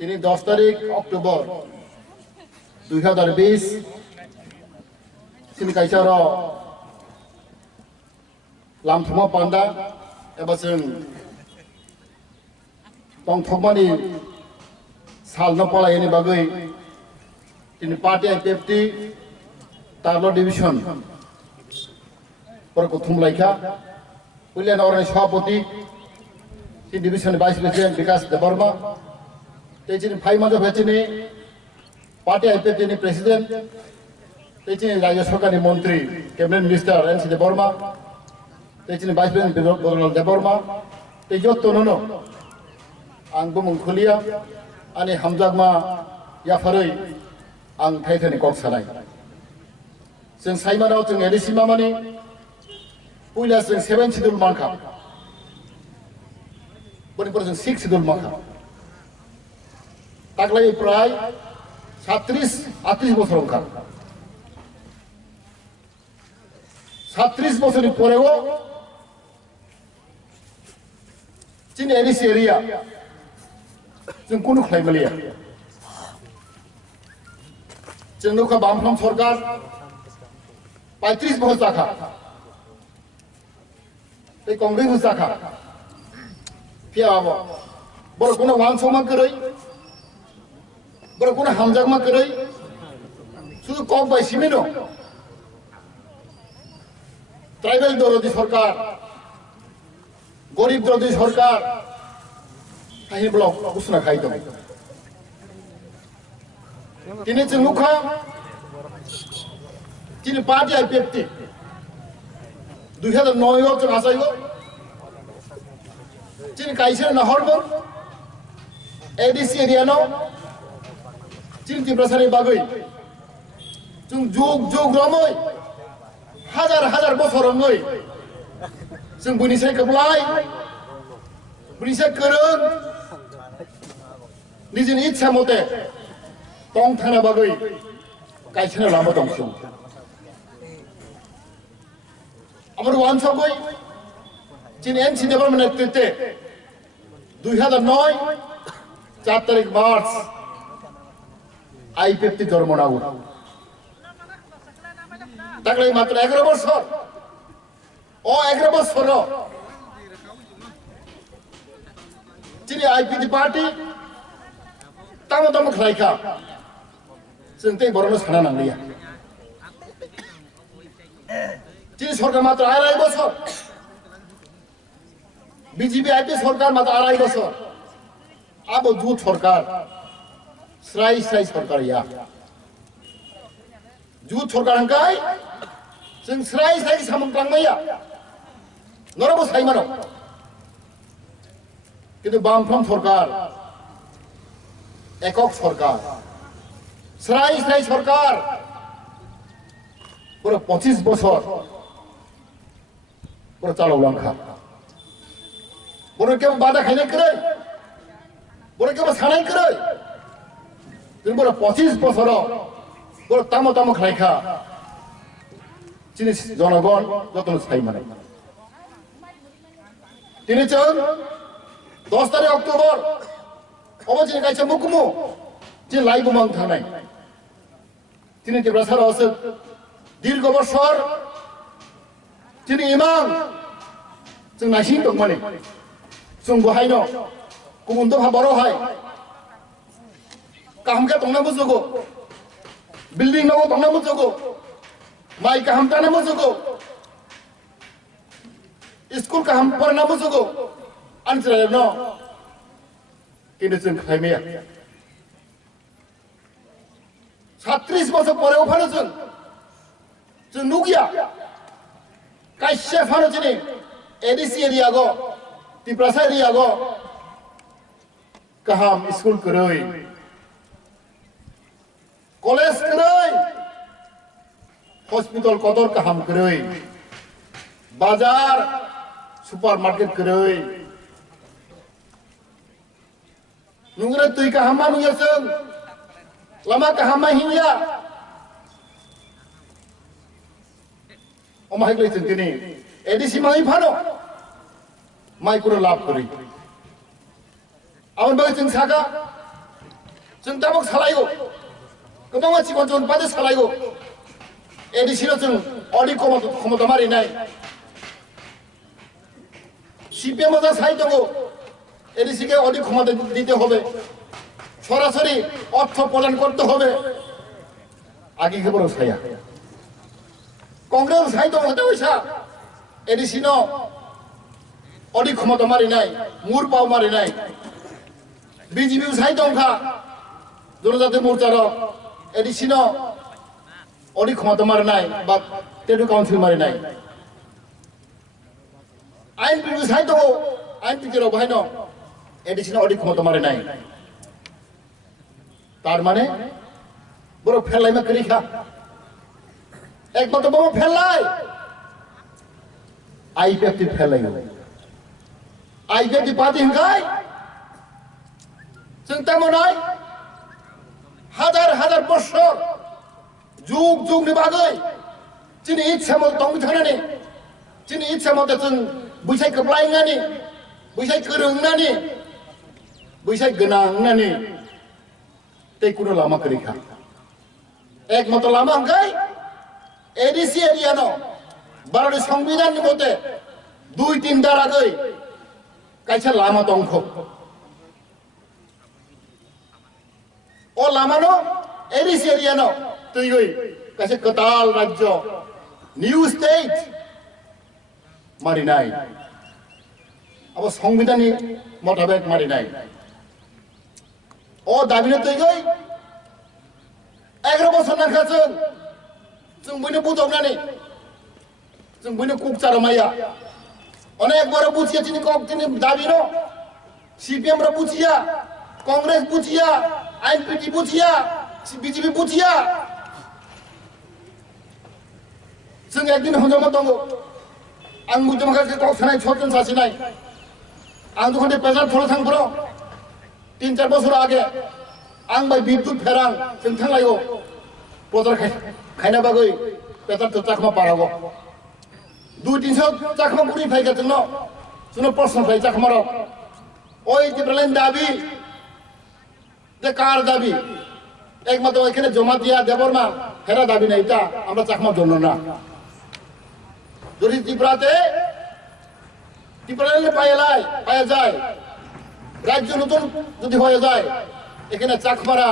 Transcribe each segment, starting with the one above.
ini 10 tarik Oktober 2020 sini kaisa ro lam thoma panda eba जों tong thokmani sal no palai ni bagai ini party IPFT Tarlo division पर कुथुम लाइका पुलियान और सभापति C division vice president Bikash Debbarma तेजिन five month भेचिनी party IPFT नि president तेजिन राज्य सरकार नि मंत्री कैबिनेट मिनिस्टर एनसी देवर्मा तेजिन वाइस प्रेसिडेंट बरनाल देवर्मा तेजो तोनोनो आंबो मुंखलिया आनि हामजागमा याफारै आं थाइथानि कक सानाय जों साइमानाव जों एडिसि मामानि पुइला जों 7 शिड्यूल मानखा बनिपुर जों 6 शिड्यूल मानखा तागलाई प्राय 37-38 বছর ओंखार 37 বছरनि পরেও जोंनि एडिसि एरिया जों कुनु खालामलिया जों नौका बामफ्राम सरकार 35 বছর जाखा এই কংগ্রেস जाखा फियाबो बर कोनो वान समा करै बर कोनो हामजागमा करै শুধু কম বাইসিমেनो ट्राइबल दरदी सरकार गरीब दरदी सरकार हाइ ब्लक घोषणा खाइ दं दिनै जों नुखा दिनै पार्टी आईपीएफटी 2009 आव जों आसाइगो जों काइसे नाहरबो एडिसि एरियानो जों तिब्रासानि बागै जों जुग रमै हाजार बছर रमै जों बुनिसाय कबलाय बुनिसाय गोरों निजिनि इच्छा मते तंग थाना बागै काइसे लामा दंसो আমার ওয়ানসকই যিনি এনসি ডেভেলপমেন্ট নেতৃত্বে 2009 4 তারিখ মার্চ আইপিএফটি জন্ম নাও তাকলে মাত্র 11 বছর ও 11 বছর যিনি আইপিএফটি পার্টি তাম খাইখা जोंते बरनो साना नांलिया जिनि सरकार मात्र 2.5 বছর बीजेपी आईपी सरकार मात्र 2.5 বছর अब जुट सरकार स्राय सरकार या जुट सरकार हंकाय जों स्राय सामंतांमैया नरबो साइमानो किन्तु बामफ्राम सरकार एकक सरकार स्राय सरकार পুরো 25 বছর পুরো চালাউলাंखा পুরো কেউ বাধা খাইনে করে পুরো কেউ সানাই করে তুমি পুরো 25 বছর পুরো তামো খাইখা জিনিস জনগণ যতন ছাই মানে তিনি চান 10 তারিখ অক্টোবর অবজিনে কাছে মুকুমু যে লাইভ মান থানাই তিনি তিব্রাসার আছে দীর্ঘ বছর তিনি ইমাম जों नायसिं दं माने जों बहायनो गुबुन दफा बर' हाय काहामका दंनांगौ जगो बिल्डिं नांगौ दंनांगौ जगो माइ काहाम दानांगौ जगो स्कुल काहाम फरायनांगौ जगो आनज्रायनो किन्तु जों खालामैया 36 বছর পরেও फानो जों नुगिया काइसे फानो जिनि एडिसि एरियागो तिब्रासा एरियागो काहाम स्कुल करै कलेज करै हस्पिटल कदर काहाम करै बाजार सुपारमार्केट करै नुंगरे तुइ काहाम नुया जों लामा काहाम हिया अमाइक लेचन तिनी एडिसि माइ फानो माइकुरो लाभ करै आउन बागै जों सागा जों दाबो सालायो गोबां मानसिखौ जों बादे सालायो एडिसिनो जों अडिट ক্ষমতা मारिनाय সিপিএম মজা সাই দङ এডিসিকে অডিট ক্ষমতা দিতে হবে সরাসরি অর্থ প্রদান করতে হবে আগে কে বড় ছায়া কংগ্রেস সাই দङ হতে পয়সা এডিসিনো অডিট ক্ষমতা মারিনাय মুর পাও মারিনাय বিজেপি সাই দङखा জনজাতি মোর্চার এডিসিনো অডিট ক্ষমতা মারিনাय বা টেডু কাউন্সিল মারিনাय আইন বিরোধী সাই দङ আইন বিচারক ভাইন এডিসিনো অডিট ক্ষমতা মারিনাय তার মানে বড় ফেলাই মা করিখা একমাত্র বড় ফেলাই আইপিএফটি ফেলাই আইপিএফটি পার্টি হংখাय जों तारमाने हाजार हाजार बছর जुग जुगनि बागै जोंनि इच्छा मथे दंबाय थानानै जोंनि इच्छा मथे जों बैसाय खोबलायनानै बैसाय गोरोंनानै बैसाय गोनांनानै ते कुनो लामा करिखा एकमात्र लामा हंखाय एडिसि एरियानो भारतनि संविधाननि मथे 2-3 दार आगै कायसा लामा दंख ओ लामानो एडिसि एरियानो तैगै कायसा कताल राज्य निउ स्टेट मारिनाय अब संविधाननि मताबेक मारिनाय ओ दाबिनो तैगै 11 बोसोर नांखा जों बयनो बुजावनानै जों बयनो कुकचार माया अनेक बार बुझिया जोंनि ककनि दाबिनो सिपिएम रा बुझिया कांग्रेस बुझिया आईएनपी बुझिया बीजेपी बुझिया जों एकदिन हजमा दङ आं बुझो माखासे गावसानाय सतजन सासिनाय आं दखान पेजार थल थांब्रो 3-4 बोसोर आगे आं बाय बिद्युत फेरां जों थांलायो बजार खायना बागै पेजार तो चाखमा पारागो 200-300 चाखमा गुरि फायगा जोंनो प्रश्न फाय चाखमारो ওই টিপ্রালাইন দাবি যে কার দাবি একমাত্র এখানে জমা দিয়া দেবর না হেরা দাবি না এটা আমরা চাকমার জন্য না যদি ত্রিপুরাতে পাওয়া যায় রাজ্য নতুন যদি হয়ে যায় এখানে চাকমারা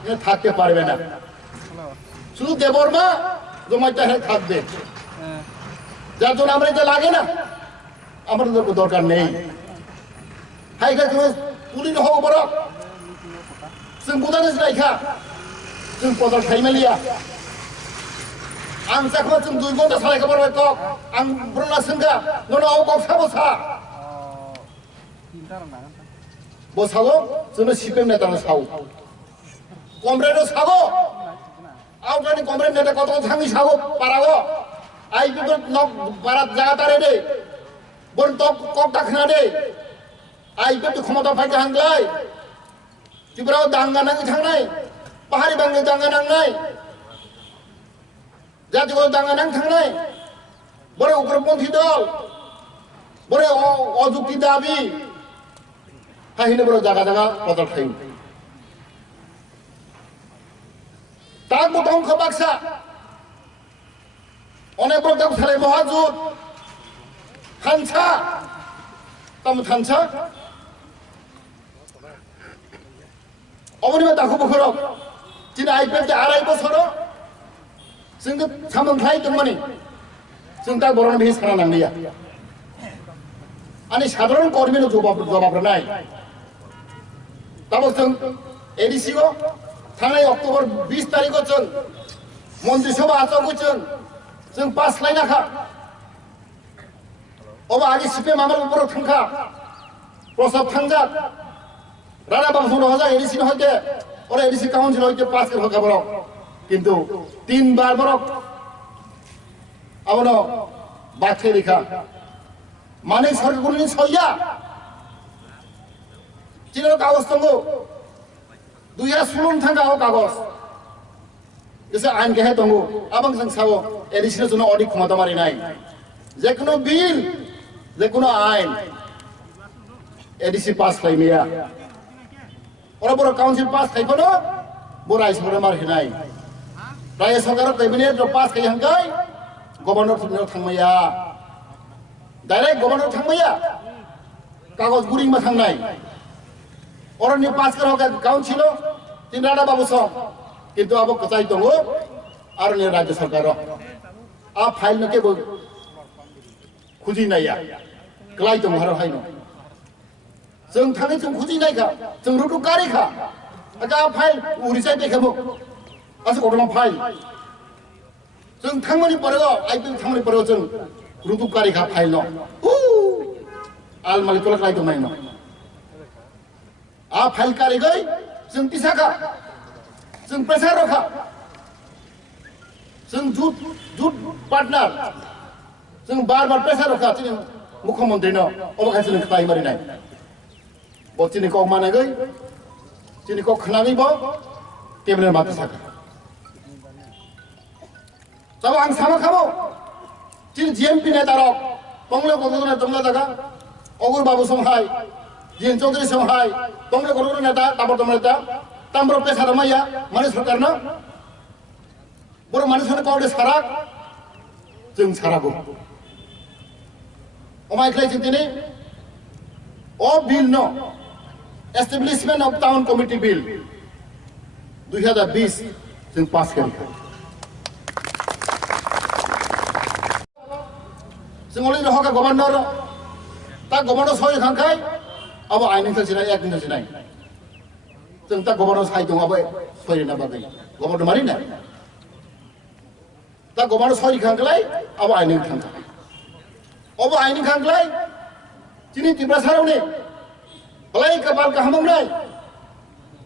এখানে থাকতে পারবে না শুধু দেবর্মা জমাইটা হেরে থাকবে যার জন্য আমরা এটা লাগে না আমাদের দরকার নেই हायगा जों पुलिनो हो बर जों बुदानो जिरायखा जों बजार थाइमालिया आं जाखौ जों 2 घन्टा सालायखा बारबाय कक आं ब्रना सोंगा ननो आव गसा बसा बसागो जोंनो सिपिएम नेतानो साव कमरेडो सागो आवगानि कमरेड नेता कत थांनि सागो पारागो आइपिबो नक बारात जागा तारे दे बन टप कक दाखना दे आइपिएफ क्षमता फायदा हांलाय त्रिपुरायाव दांगा नांगै थांनाय पाहाड़ी बांगै दांगा नांनाय जातिगत दांगा नांगै थांनाय बोरै उग्रपन्थी दल बोरै अजुक्ति दाबि हाहिनो बोरै जागा जागा बदल थायो ताक दंख बाक्सा अनेक बरदाव सालाय महाजुत थानसा ताम थानसा 어머니가 다 후보커러 지난 아이패드 알아이 보서로 지금 사문타이 동만이 지금 딱 뭐라는 게 살아남니야 아니 사도는 거리면 조밥을 나이 তারপর এডিসিগো থানায় অক্টোবর 20 তারিখ 전 মন্ত্রিসভা আচরণ जों পাস লাইনাখা অবা আগে সিপিএম আমার উপরে থাঙ্কা প্রসাদ থাঙ্গা রানা বাবু শুনো হজা এডিসি হইতে ওরা এডিসি কাউন্সিল হইতে পাস করে হকা বড় কিন্তু 3 বার বড় আবনো বাছে লেখা মানে সরকারগুলি সইয়া চিনের কাগজ তঙ্গ 2016 থাঙ্গা ও কাগজ এসে আইন কেহে তঙ্গ আবাং जों সাবো এডিসির জন্য অডিট ক্ষমতা মারি নাই যে কোনো বিল যে কোনো আইন এডিসি পাস লাইমিয়া orang बर काउन्सिल पास खाइफोनो बर आइसफोरा मारहिनाय राय सरकार कैबिनेट पास खाइहांखाय गभर्नर थुनयाव थांमाया डाइरेक्ट गभर्नर थांमाया कागज गुरिं मा थांनाय अरनि पास करहोगा काउन्सिल तीन राडा बाबू सं किन्तु अब कचाइ दङ आरो ने राज्य सरकार आ फाइल न केबो खुजिनाया क्लाइ दङ हारो हायनो जों थाङै जों खुजिनायखा जों रुटु गारिखा आगा फाइल उरिसाय देखाबो आसे गडमा फाइल जों थांमोनि परेगो आइपिएल थांमोनि परेगो जों रुटु गारिखा फाइल न आल मालिकला क्लाइ दङ नायनो आ फाइल कारिगै जों तिसाखा जों प्रेसार रखा जों जुट पार्टनार जों बार प्रेसार रखा जों मुख्यमंत्री न अबखाय जों क्लाइ मारिनाय बचिनि को मानागै चिनि को खनागै बो केबिनेट माथि साखा तब आं सामा खाबो चिनि जीएमपी नेता रक तंले गगोना तंला जागा अगुर बाबू संहाय जिन चौधरी संहाय तंले गगोना नेता ताबर तंले नेता ताम्रो पेसार माया माने सरकार न बर मानुसने कौडे साराक जों सारागो अमायख्लाय जों दिनै अ बिल न establishment of town committee bill 2020 जों पास करिखा जों अलि रहका गवर्नर ता गवर्नर सय खांखाय अब आइनि थसिनाय एक दिन थसिनाय जों ता गवर्नर साइ दङ अब सयना बागै गवर्नर मारिना ता गवर्नर सय खांखलाय अब आइनि खांखा अब आइनि खांखलाय चिनि तिब्रा सारावनि भलाय कपाल काहामनाय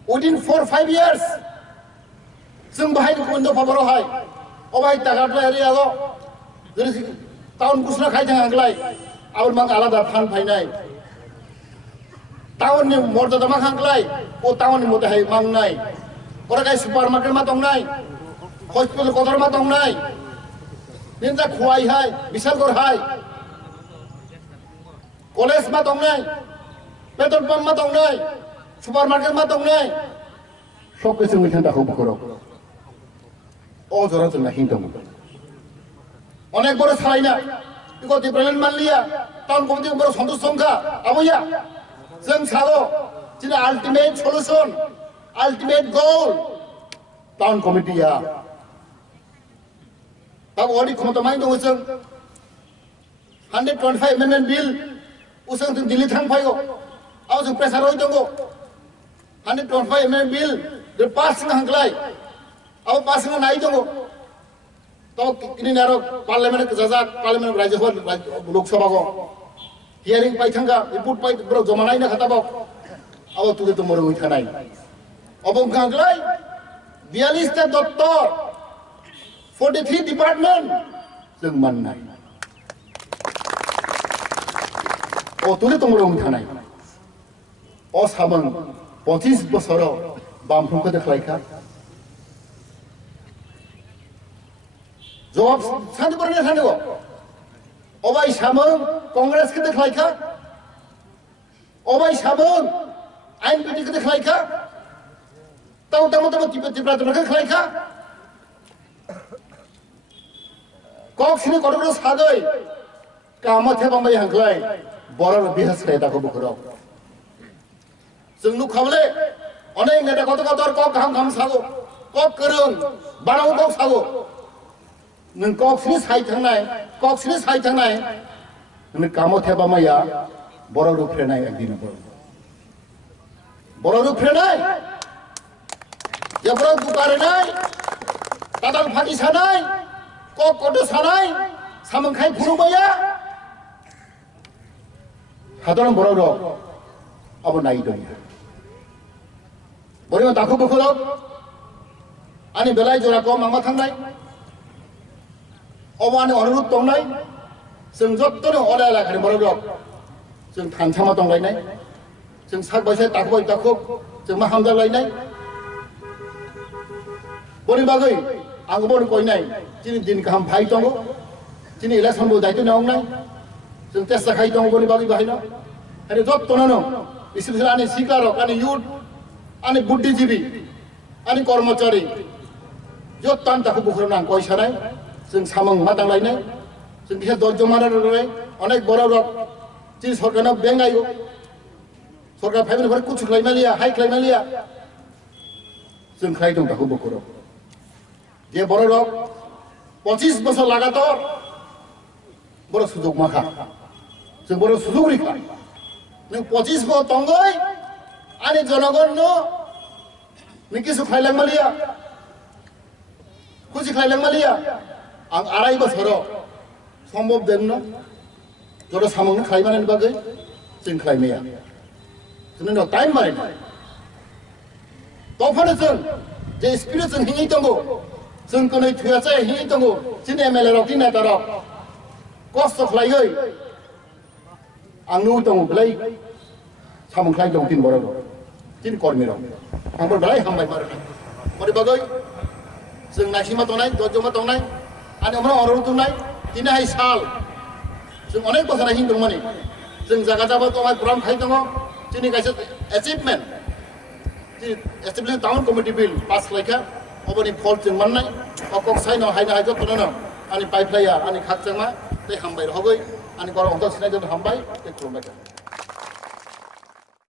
within 4-5 years जों बाहाय कुमन्द फाबरावहाय अबाय तागाटलाय एरियागो जेरै टाउन गुसना खाय थांगांलाय आबर मां आलादा फान फायनाय टाउन नि मर्यादा मा खांलाय ओ टाउन नि मते हाय मांनाय ओरागाय सुपारमार्केट मा दंनाय हस्पिटाल कदर मा दंनाय निनजा खुवाय हाय बिशालगर हाय कलेज मा दंनाय पेट्रोल पंप मा दंनाय सुपारमार्केट मा दंनाय सब किसु मिथान दाखौ बखरो ओ जरा जोंना हिंदों अनेक बड़ सालायना बेखौ डेभेलपमेन्ट मानलिया टाउन कमिटि बड़ सन्तोष संखा आबैया जों सागो दिनै आल्टिमेट सल्युशन आल्टिमेट गोल टाउन कमिटिया दा अदि क्षमता माइ दङ जों 125 एमेन्डमेन्ट बिल उसों जों दिल्ली थांफायो आव जों प्रेसार होय दङ 125 एमेन्डमेन्ट बिल दे पास हांख्लाय आव पास नाय दङ तो किनि नारो पार्लियामेन्ट जाजाक पार्लियामेन्ट राज्यसभा लोकसभा को हियरिंग पाइ थांगा रिपोर्ट पाइ ब्रो जमा नायनो खाताबो आव तुदे तो मरो होय थानाय अबं गांग्लाय 42 टा दफ्तर 43 डिपार्टमेंट जों माननाय ओ तुदे तो मरो होय थानाय ओ सामों 25 बोसोराव बामफुंखौ देखायखा जवाब सानदो बरने सानदो अबाय सामों कांग्रेस के देखायखा अबाय सामों आइन बिधि के देखायखा ताउ ताउ ताउ तिब्रा के देखायखा कक्सिनि गडगड सागै कामथे बांबाय हांख्लाय बर बिहास खायदाखौ बखराव जों नुखाबले अनेक नेता कत कतर कक गाहाम गाहाम सागो कक गोरों बानाव कक सागो नों कक्सिनि साइ थांनाय नों कामथे बामाया बर रुफ्रेनाय एकदिन बर रुफ्रेनाय जेब्रा दुकारेनाय तादाल फाटि सानाय कक कद सानाय सामोंखाय फुरुबाया साधारण बर रक अब नाय दं बरिमा दाखौ बखरक आनि बेलाय जराखौ मामा थांनाय अबानि अनुरोध दंनाय जों जत्तनो अलाय लाखानि बर रक जों थानसामा दंलायनाय जों सागबायसाय दाखबाय दाखौ जों मा हामजालायनाय बरि बागै आं बन कयनाय दिनै दिन गाहाम फाइ दङ दिनै इलेक्सनबो दायित्व नांनाय जों टेस्ट खाइ दङ बरि बागै बाहायनो आरो जत्तनो स्पेशल आनि सिकार आनि youth ani buddhijibi ani kormachari jotan taku bukhro nang koi sanai जों सामों मा दांलायनाय जों बिहा दर्जमा दांलायनाय अनेक बर' रक जि सरकारना बेंक आयो सरकार फाइबेनिफ्राय कुछ खालायमालिया हाइ खालायमालिया जों खालाय दं ताखौ बखरो जे बर' रक 25 বছর লাগাতার বড় সুযোগ মাখা जों बर' सुजुग रिखा नों 25 বছর तंगै आनि जनगण नो नों किसु खालायलांमालिया कुछ खालायलांमालिया आं आराय बोसोराव सम्भब देनो जरा सामों खालायमानायनि बागै जों खालायनाया जोंनो टाइम बारायनाय तफानो जों जे स्पिरिट जों हिङै दङ जों कोनै थुयाचे हिङै दङ जों एमएलए रक दिन नेतारक कस्त खालायै आं नु दङ ब्लै सामों खालाय दं दिन बर' दिन कर्मी रक आंबो ब्लै हामबाय बारना मरि बागै जों नायसिमा दंनाय दजमा दंनाय आनि अमरा अरु दंनाय दिनै हाय साल जों अनेक बोसोर हिं दंमानि जों जागा जाबा दंनाय प्रग्राम खाय दङ दिनै गायसे achievement the establish town committee bill pass खालायखा अबनि फल जों माननाय अकक साइनो हायना हायजो तननो आनि पाइपलाया आनि खाकजोंमा ते हामबाय रहगै आनि गरम हंथा सिनाय जों हामबाय ते खुलुमबाय